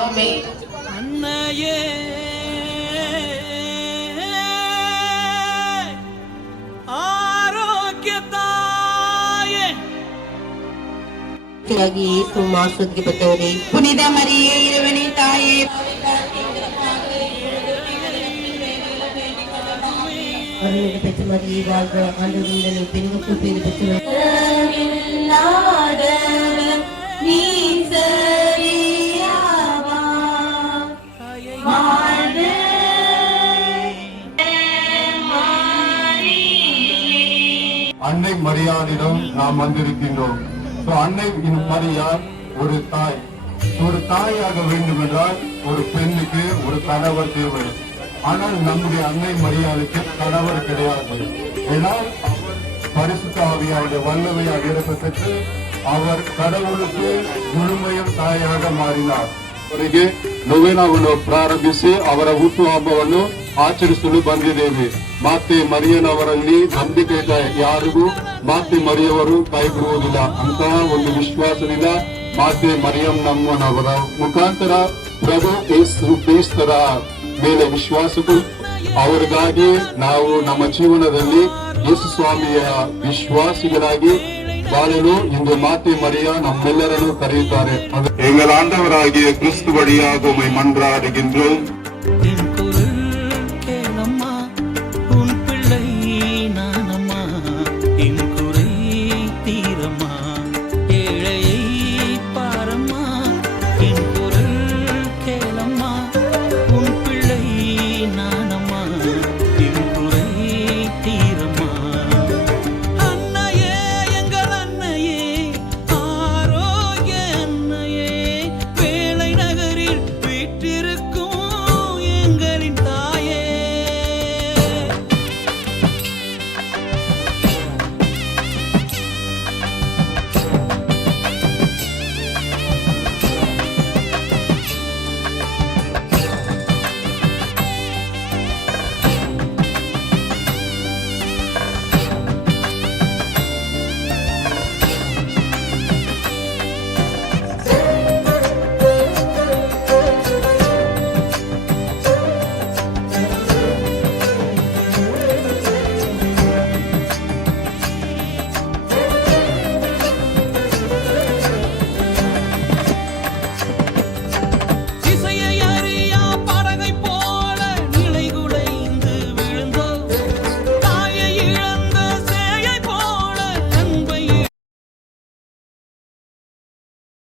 ஆமென். அன்னையே ஆரோக்கியத்தாயே இயேசு ஆசீர்வதிக்கப்பட்டவரே, புனித மரியே இறைவனின் தாயே, அருள்மிகு பெற்ற மரியே வாழ்க, ஆண்டவர் உடனே பெண்களுக்கு பேறு பெற்றவர். அன்னை மரியாளிடம் நாம் வந்திருக்கின்றோம். அன்னை மரியாள் ஒரு தாய். ஒரு தாயாக வேண்டும் என்றால் ஒரு பெண்ணுக்கு ஒரு கணவர் தேவை. ஆனால் நம்முடைய அன்னை மரியாளுக்கு கணவர் கிடையாது. ஏனால் அவர் பரிசுத்த ஆவியாருடைய வல்லமையாக இறக்கப்பட்டு அவர் கடவுளுக்கு முழுமையும் ತಾಯಿಯಾಗ ಮಾರಿನಾರ್. ಅವರಿಗೆ ನೊವೇನಾವನ್ನು ಪ್ರಾರಂಭಿಸಿ ಅವರ ಹುಟ್ಟುಹಬ್ಬವನ್ನು ಆಚರಿಸಲು ಬಂದಿದ್ದೇವೆ. ಮಾತೆ ಮರಿಯನವರಲ್ಲಿ ನಂಬಿಕೆ ಇದೆ. ಯಾರಿಗೂ ಮಾತೆ ಮರಿಯವರು ಕೈ ಬಿಡುವುದಿಲ್ಲ. ಅಂತಹ ಒಂದು ವಿಶ್ವಾಸದಿಂದ ಮಾತೆ ಮರಿಯಂ ನಮ್ಮನವರ ಮುಖಾಂತರ ಪ್ರಭು ಯೇಸು ಕ್ರಿಸ್ತರ ಮೇಲೆ ವಿಶ್ವಾಸಕ್ಕೂ ಅವರಿಗಾಗಿ ನಾವು ನಮ್ಮ ಜೀವನದಲ್ಲಿ ಯೇಸು ಸ್ವಾಮಿಯ ವಿಶ್ವಾಸಿಗಳಾಗಿ வாழலோ இந்த மாத்தை மரியா நம்மெல்லரனும் கரையுத்தாரே. எங்கள் ஆண்டவராகிய கிறிஸ்து வழியாக உம்மை மன்றாடுகின்றோம்.